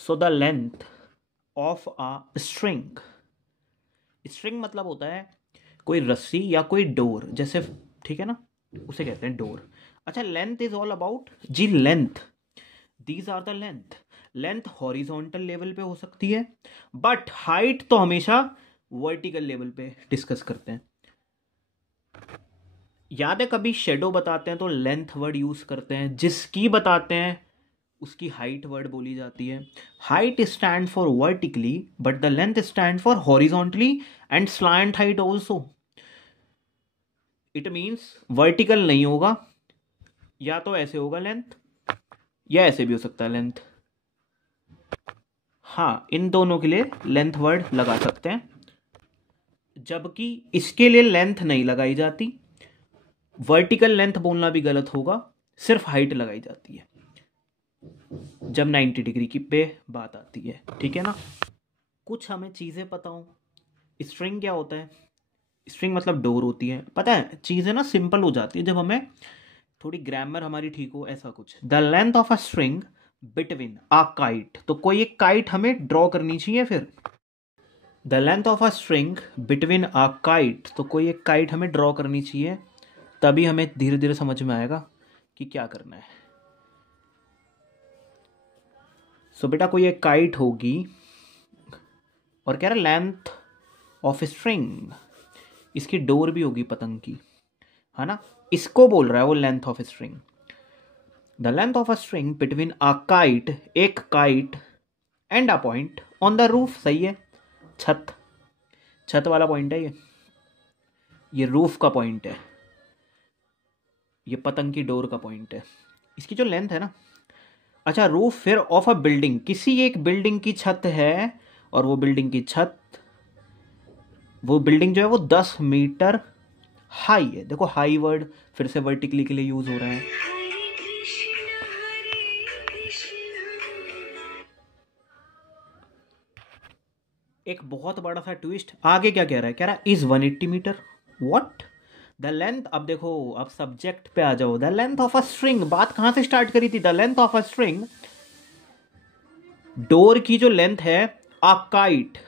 So the length of a string, string मतलब होता है कोई रस्सी या कोई डोर, जैसे ठीक है ना, उसे कहते हैं डोर। अच्छा, लेंथ इज ऑल अबाउट जी length, these are the length. Length horizontal level पे हो सकती है, बट हाइट तो हमेशा वर्टिकल लेवल पे डिस्कस करते हैं। याद है कभी शेडो बताते हैं तो लेंथ वर्ड यूज करते हैं, जिसकी बताते हैं उसकी हाइट वर्ड बोली जाती है। Height stand for vertically but the length stand for horizontally and slant height also. It means vertical नहीं होगा, या तो ऐसे होगा लेंथ, या ऐसे भी हो सकता है लेंथ। हाँ, इन दोनों के लिए लेंथ वर्ड लगा सकते हैं, जबकि इसके लिए लेंथ नहीं लगाई जाती। वर्टिकल लेंथ बोलना भी गलत होगा, सिर्फ हाइट लगाई जाती है जब 90 डिग्री की पे बात आती है, ठीक है ना। कुछ हमें चीज़ें पता हो। स्ट्रिंग क्या होता है? स्ट्रिंग मतलब डोर होती है। पता है, चीज़ें ना सिंपल हो जाती है जब हमें थोड़ी ग्रामर हमारी ठीक हो। ऐसा कुछ, the length of a string between a kite, तो कोई एक काइट हमें ड्रॉ करनी चाहिए। फिर the length of a string between a kite, तो कोई एक काइट हमें ड्रॉ करनी चाहिए, तभी हमें धीरे धीरे समझ में आएगा कि क्या करना है। सो बेटा कोई एक काइट होगी और कह रहा लेंथ ऑफ स्ट्रिंग, इसकी डोर भी होगी पतंग की, है ना। इसको बोल रहा है वो length of string. The length of a string between a kite, एक kite, and a point on the roof. सही है, छत, छत वाला पॉइंट है ये रूफ का पॉइंट है, ये पतंग की डोर का पॉइंट है, इसकी जो लेंथ है ना। अच्छा, रूफ फिर ऑफ अ बिल्डिंग, किसी एक बिल्डिंग की छत है, और वो बिल्डिंग की छत, वो बिल्डिंग जो है वो 10 मीटर हाई है। देखो हाई वर्ड फिर से वर्टिकली के लिए यूज हो रहा है। एक बहुत बड़ा सा ट्विस्ट आगे, क्या कह रहा है? कह रहा है is 180 metre. What? The length, अब देखो, अब सब्जेक्ट पे आ जाओ। The length of a string, बात कहां से स्टार्ट करी थी? The length of a string, डोर की जो लेंथ है, अ काइट,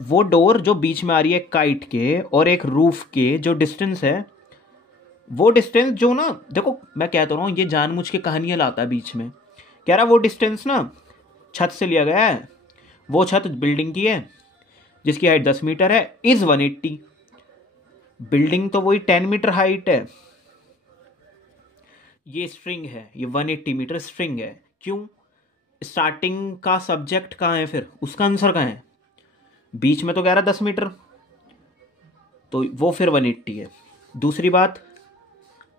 वो डोर जो बीच में आ रही है काइट के और एक रूफ के जो डिस्टेंस है, वो डिस्टेंस जो ना, देखो मैं कहता रहा हूं ये जानबूझ के कहानियां लाता है बीच में। कह रहा वो डिस्टेंस ना छत से लिया गया है, वो छत बिल्डिंग की है जिसकी हाइट 10 मीटर है, इज 180। बिल्डिंग तो वही 10 मीटर हाइट है, ये स्ट्रिंग है, ये 180 मीटर स्ट्रिंग है। क्यों? स्टार्टिंग का सब्जेक्ट कहाँ है, फिर उसका आंसर कहाँ है? बीच में तो कह रहा 10 मीटर, तो वो फिर 180 है। दूसरी बात,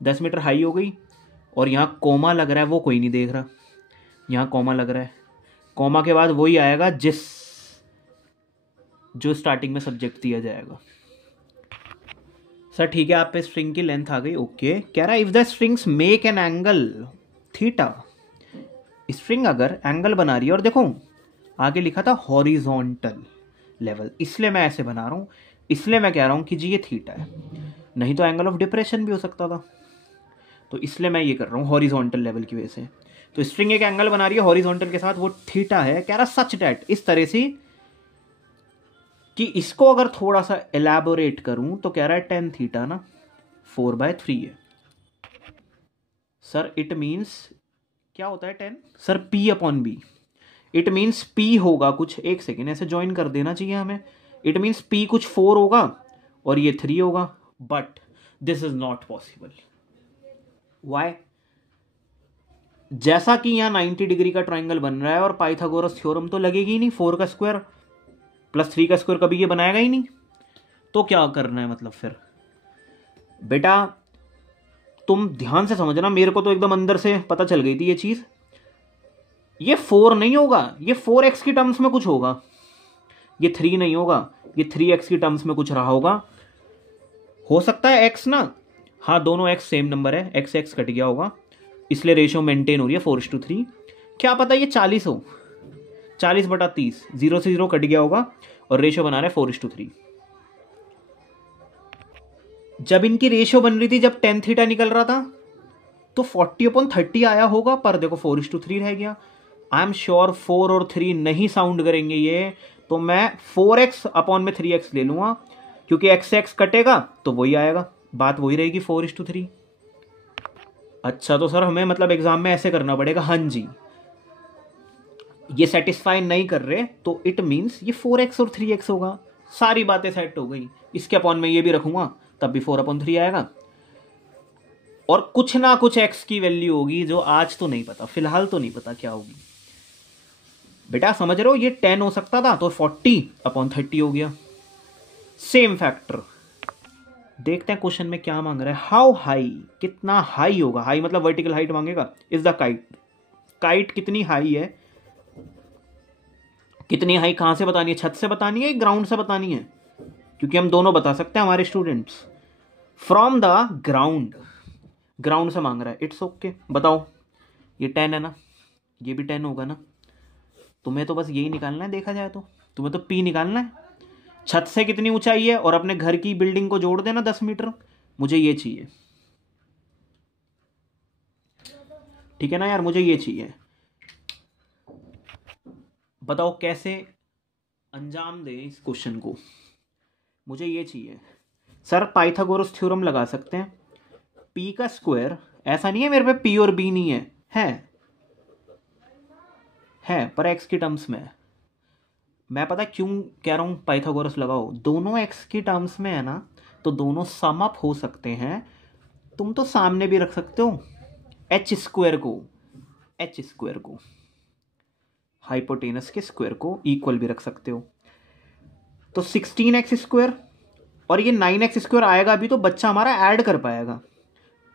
10 मीटर हाई हो गई, और यहाँ कोमा लग रहा है, वो कोई नहीं देख रहा, यहाँ कोमा लग रहा है। कोमा के बाद वही आएगा जिस जो स्टार्टिंग में सब्जेक्ट दिया जाएगा। सर ठीक है, आप पे स्ट्रिंग की लेंथ आ गई, ओके। कह रहा है if the strings make an angle theta, string अगर एंगल बना रही है, और देखो आगे लिखा था हॉरिजॉन्टल लेवल, इसलिए मैं ऐसे बना रहा हूं, इसलिए मैं कह रहा हूं कि जी ये थीटा है, नहीं तो एंगल ऑफ डिप्रेशन भी हो सकता था, तो इसलिए मैं ये कर रहा हूं हॉरिजॉन्टल लेवल की वजह से। तो स्ट्रिंग एक एंगल बना रही है हॉरिजॉन्टल के साथ, वो थीटा है। कह रहा सच डैट, इस तरह से कि इसको अगर थोड़ा सा एलैबोरेट करूं तो कह रहा है टेन थीटा ना 4/3 है। सर इट मीन्स क्या होता है 10? Sir P upon B, it means P होगा कुछ, एक सेकेंड ऐसे ज्वाइन कर देना चाहिए हमें। इट मीन्स P कुछ 4 होगा और ये 3 होगा, but this is not possible. Why? जैसा कि यहां 90 डिग्री का ट्राइंगल बन रहा है और पाइथागोरस थ्योरम तो लगेगी ही नहीं, 4 का स्क्वायर प्लस 3 का स्क्वायर कभी ये बनाएगा ही नहीं, तो क्या करना है मतलब फिर? बेटा तुम ध्यान से समझना, मेरे को तो एकदम अंदर से पता चल गई थी ये चीज। ये 4 नहीं होगा, ये 4x की टर्म्स में कुछ होगा, ये 3 नहीं होगा, ये 3x की टर्म्स में कुछ रहा होगा। हो सकता है x ना, हाँ दोनों x सेम नंबर है, x x कट गया होगा, इसलिए रेशियो मेंटेन हो रही है 4:3। क्या पता ये 40 हो, 40/30, 0 से 0 कट गया होगा और रेशियो बना रहा है 4:3। जब इनकी रेशियो बन रही थी, जब टेन थीटा निकल रहा था, तो 40/30 आया होगा, पर देखो 4:3 रह गया। आई एम श्योर 4 और 3 नहीं साउंड करेंगे ये, तो मैं 4x अपॉन में 3x ले लूंगा, क्योंकि x से x कटेगा तो वही आएगा, बात वही रहेगी 4:3। अच्छा तो सर हमें मतलब एग्जाम में ऐसे करना पड़ेगा? हाँ जी, ये सेटिस्फाई नहीं कर रहे तो इट मीन्स ये 4x और 3x होगा। सारी बातें सेट हो गई। इसके अपॉन में ये भी रखूंगा तब भी 4/3 आएगा, और कुछ ना कुछ x की वैल्यू होगी जो आज तो नहीं पता, फिलहाल तो नहीं पता क्या होगी। बेटा समझ रहे हो, ये 10 हो सकता था तो 40/30 हो गया। Same factor. देखते हैं क्वेश्चन में क्या मांग रहा है। हाउ हाई, कितना हाई होगा? हाई मतलब वर्टिकल हाइट मांगेगा। इज द काइट, काइट कितनी हाई है? कितनी हाई कहां से बतानी है? छत से बतानी है, ग्राउंड से बतानी है? क्योंकि हम दोनों बता सकते हैं हमारे students. From the ground, ground से मांग रहा है। It's okay. बताओ, ये 10 है ना, ये भी 10 होगा ना। तुम्हें तो बस यही निकालना है, देखा जाए तो तुम्हें तो पी निकालना है। छत से कितनी ऊंचाई है और अपने घर की बिल्डिंग को जोड़ देना 10 मीटर। मुझे ये चाहिए, ठीक है ना यार, मुझे ये चाहिए। बताओ कैसे अंजाम दें इस क्वेश्चन को। मुझे ये चाहिए। सर पाइथागोरस थ्योरम लगा सकते हैं। पी का स्क्वायर, ऐसा नहीं है मेरे पे पी और बी नहीं है, है पर एक्स की टर्म्स में है। मैं पता क्यों कह रहा हूं पाइथागोरस लगाओ? दोनों एक्स की टर्म्स में है ना, तो दोनों सम अप हो सकते हैं। तुम तो सामने भी रख सकते हो एच स्क्वायर को, एच स्क्वायर को, हाइपोटेनस के स्क्वायर को इक्वल भी रख सकते हो। तो 16x² और ये 9x² आएगा भी तो बच्चा हमारा ऐड कर पाएगा।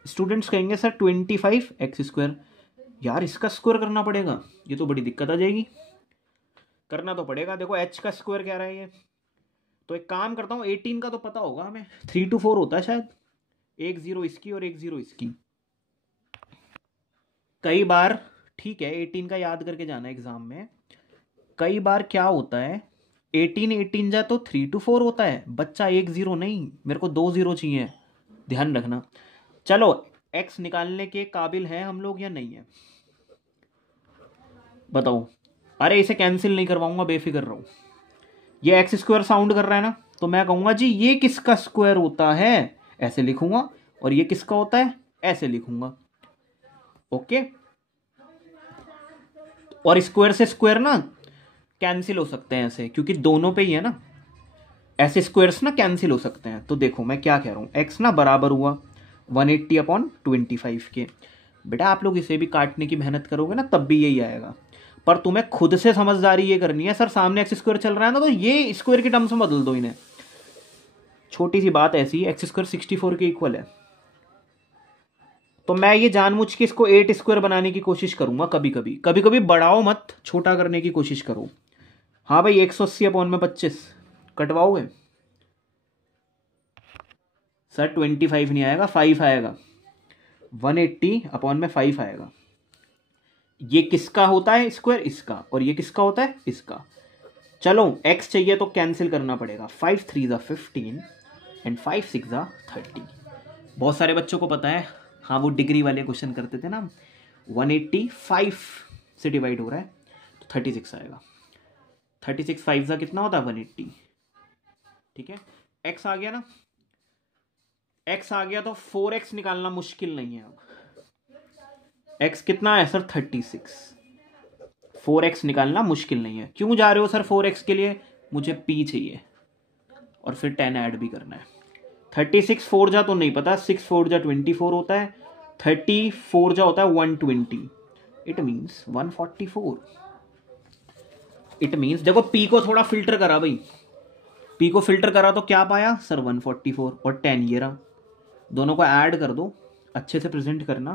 स्टूडेंट्स कहेंगे सर 25x²। यार इसका स्क्वायर करना पड़ेगा, ये तो बड़ी दिक्कत आ जाएगी। करना तो पड़ेगा। देखो h का स्क्वायर क्या रहा है ये, तो एक काम करता हूँ, 18 का तो पता होगा हमें, 3 to 4 होता है शायद। एक जीरो इसकी और एक जीरो इसकी। कई बार, ठीक है 18 का याद करके जाना एग्जाम में। कई बार क्या होता है, 18 जा तो 3 to 4 होता है बच्चा, एक जीरो नहीं, मेरे को 2 जीरो चाहिए, ध्यान रखना। चलो x निकालने के काबिल हैं हम लोग या नहीं है? बताओ। अरे इसे कैंसिल नहीं करवाऊंगा, बेफिक्र रहो। ये x² साउंड कर रहा है ना, तो मैं कहूंगा जी ये किसका स्क्वायर होता है, ऐसे लिखूंगा, और ये किसका होता है, ऐसे लिखूंगा। ओके। और स्क्वायर से स्क्वायर ना कैंसिल हो सकते हैं ऐसे, क्योंकि दोनों पे ही है ना, ऐसे स्क्वायर्स ना कैंसिल हो सकते हैं। तो देखो मैं क्या कह रहा हूं, x ना बराबर हुआ 180/25 के। बेटा आप लोग इसे भी काटने की मेहनत करोगे ना तब भी यही आएगा, पर तुम्हें खुद से समझदारी ये करनी है। सर सामने x² चल रहा है ना, तो ये स्क्वायर की टर्म्स में बदल दो इन्हें। छोटी सी बात ऐसी, x² 64 के इक्वल है, तो मैं ये जानबूझ के इसको 8² बनाने की कोशिश करूंगा। कभी कभी, कभी कभी बढ़ाओ मत, छोटा करने की कोशिश करो। हाँ भाई 180/25 कटवाओगे? सर 25 नहीं आएगा, 5 आएगा। 180/5 आएगा। ये किसका होता है स्क्वायर? इसका। और ये किसका होता है? इसका। चलो x चाहिए तो कैंसिल करना पड़ेगा। 5 3 15 एंड 5 6 30। बहुत सारे बच्चों को पता है, हाँ वो डिग्री वाले क्वेश्चन करते थे ना, 185 से डिवाइड हो रहा है तो 36 आएगा। 36 5 का कितना होता है? 180। ठीक है, x आ गया ना, x आ गया तो 4x निकालना मुश्किल नहीं है। अब x कितना है सर? 36। 4x निकालना मुश्किल नहीं है। क्यों जा रहे हो सर 4x के लिए? मुझे p चाहिए और फिर 10 ऐड भी करना है। 36 4 जा तो नहीं पता, 6 4 जा 24 होता है, 34 जा होता है 120। It means 144। इट मीन्स देखो p को थोड़ा फिल्टर करा भाई, p को फिल्टर करा तो क्या पाया सर? 144 और 10 ये रहा। दोनों को ऐड कर दो, अच्छे से प्रेजेंट करना,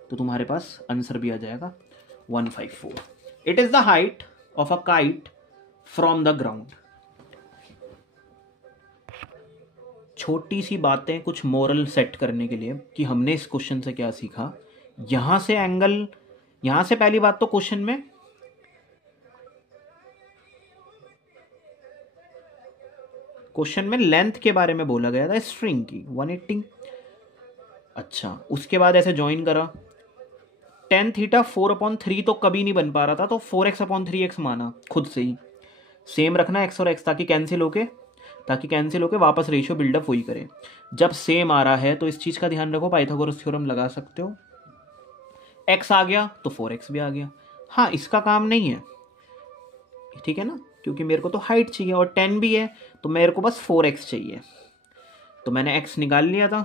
तो तुम्हारे पास आंसर भी आ जाएगा 154। It is the height of a kite from the ground. छोटी सी बातें, कुछ मोरल सेट करने के लिए कि हमने इस क्वेश्चन से क्या सीखा। यहां से एंगल, यहां से पहली बात तो क्वेश्चन में लेंथ के बारे में बोला गया था, स्ट्रिंग की 180। अच्छा उसके बाद ऐसे ज्वाइन करा, टेन थीटा 4/3 तो कभी नहीं बन पा रहा था, तो 4x/3x माना खुद से ही। सेम रखना x और x, ताकि कैंसिल होके वापस रेशियो बिल्डअप वही करे। जब सेम आ रहा है तो इस चीज़ का ध्यान रखो, पाइथागोरस थ्योरम लगा सकते हो। x आ गया तो 4x भी आ गया। हाँ, इसका काम नहीं है, ठीक है ना, क्योंकि मेरे को तो हाइट चाहिए और 10 भी है, तो मेरे को बस 4x चाहिए। तो मैंने x निकाल लिया था,